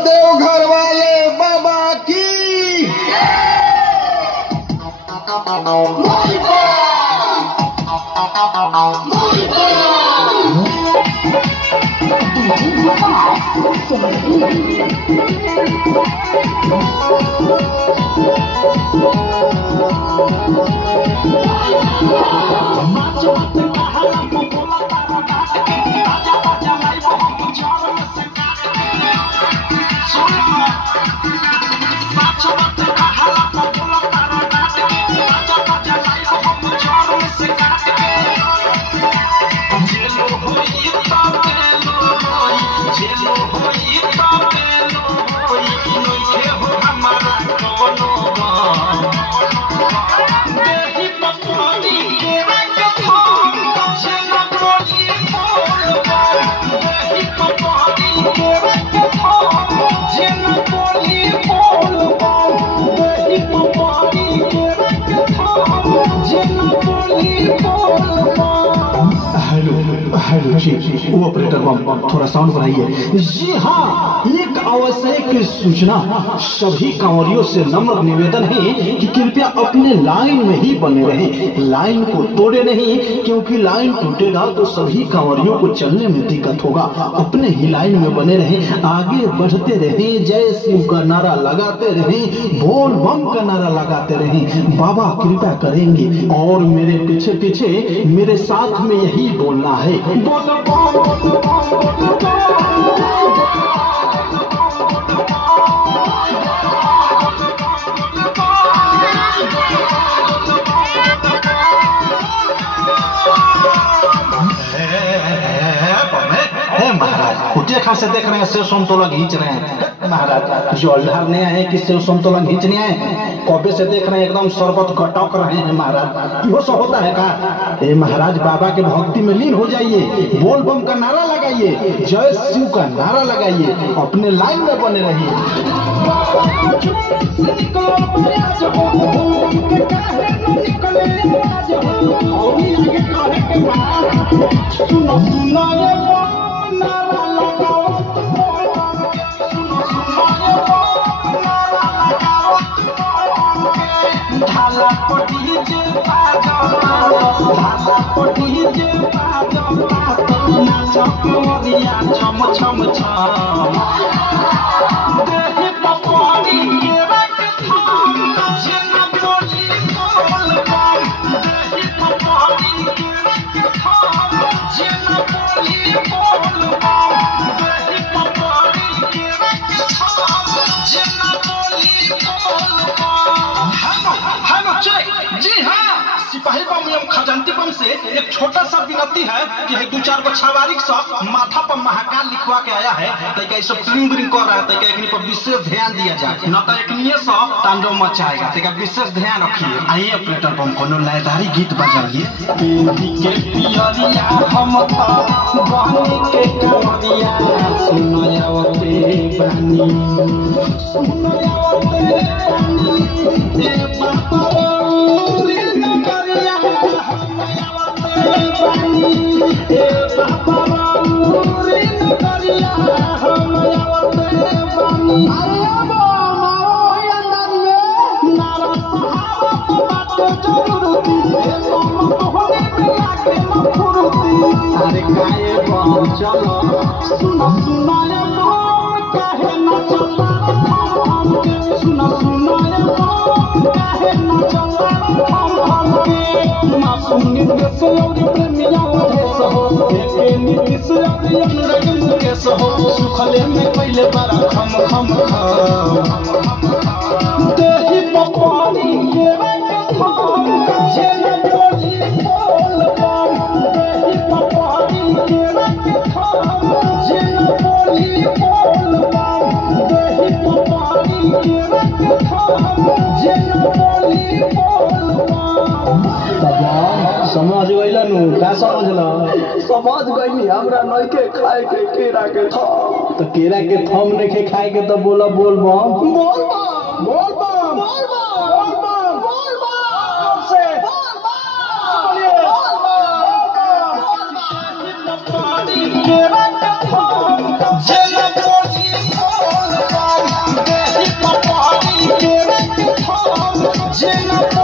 देवघर वाले बाबा की वो ऑपरेटर थोड़ा साउंड बढ़ाइए। जी हाँ, एक आवश्यक सूचना, सभी कांवरियों से नम्र निवेदन है कि कृपया अपने लाइन में ही बने रहें, लाइन को तोड़े नहीं, क्योंकि लाइन टूटेगा तो सभी कांवरियों को चलने में दिक्कत होगा। अपने ही लाइन में बने रहें, आगे बढ़ते रहें, जय शिव का नारा लगाते रहें, बोल बम का नारा लगाते रहें, बाबा कृपा करेंगे। और मेरे पीछे पीछे मेरे साथ में यही बोलना है, महाराज उठे खासे देख रहे हैं, सेव संतोला खींच रहे हैं। महाराज जो अल्लाह ने आए कि सेव संतोला खींचने आए, कॉपी से देख रहे हैं एकदम शरबत गटक रहे हैं। महाराज यो सब होता है का? ए महाराज, बाबा के भक्ति में लीन हो जाइए, बोल बम का नारा लगाइए, जय शिव का नारा लगाइए, अपने लाइन में बने रहिए। जी हाँ, सिपाही बम एवं खजांती बम से एक छोटा सा विनती है कि दो चार गो छवारिक सब माथा पर महाकाल लिखवा के आया है, तो ये सब ट्रिंग ब्रिंग कर रहा है, तो एक पर विशेष ध्यान दिया जाए, न तो एक सब तांडव मचाएगा, तो विशेष ध्यान रखिए। आइए ऑपरेटर बम कोनो लयदारी गीत बजाइए। अरे काहे बम चलो, सुनो सुनो ये बम काहे न चला, सुनो सुनो ये बम काहे न चला, मासूम निर्देश और प्रेमिया देश हो, एक नीतिश और अनुराग देश हो, सुखले में पहले बार खम खम देही पपानी के खम जेल जोड़ी बोल बम, देही पपानी के खम जेल बोली बोल बम, देही पपानी के खम जेल बोली बोल बम। समझ गइल नु? का समझ गइली? हमरा नइके खाए के केरा के थम, तो केरा के थम नइखे खाए के, तो बोला बोल बम, बोल बम, बोल बम, बोल बम, बोल बम, बोल बम से बोल बम, बोल बम, बोल बम, केरा के थम जेल बोली बोल जेना